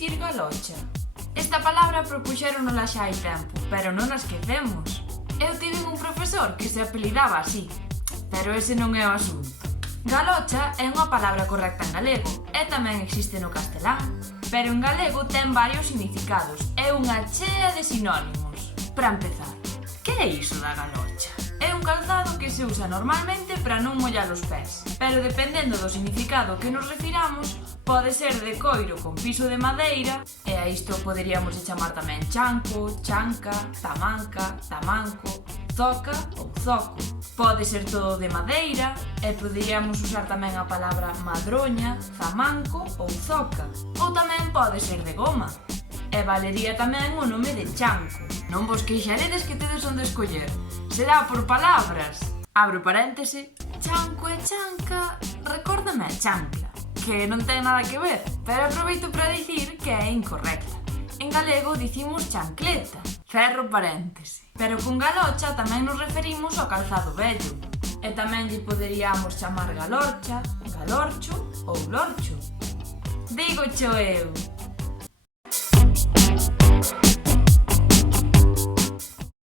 dicir galocha. Esta palabra propuxéronola xa hai tempo, pero non a esquecemos. Eu tive un profesor que se apelidaba así, pero ese non é o asunto. Galocha é unha palabra correcta en galego e tamén existe no castelán, pero en galego ten varios significados e unha chea de sinónimos. Para empezar, que é iso da galocha? É un calzado que se usa normalmente para non mollar os pés, pero dependendo do significado que nos refiramos, pode ser de coiro con piso de madeira, e a isto poderíamos chamar tamén chanco, chanca, tamanca, tamanco, zoca ou zoco. Pode ser todo de madeira e poderíamos usar tamén a palabra madroña, zamanco ou zoca. Ou tamén pode ser de goma. E valería tamén o nome de chanco. Non vos queixaredes que tedes onde escoller. Será por palabras. Abro paréntese. Chanco e chanca recórdame a chancla, que non ten nada que ver, pero aproveito para dicir que é incorrecta. En galego dicimos chancleta, cerro paréntese. Pero con galocha tamén nos referimos ao calzado vello. E tamén lle poderíamos chamar galorcha, galorcho ou lorcho. Digo cho eu!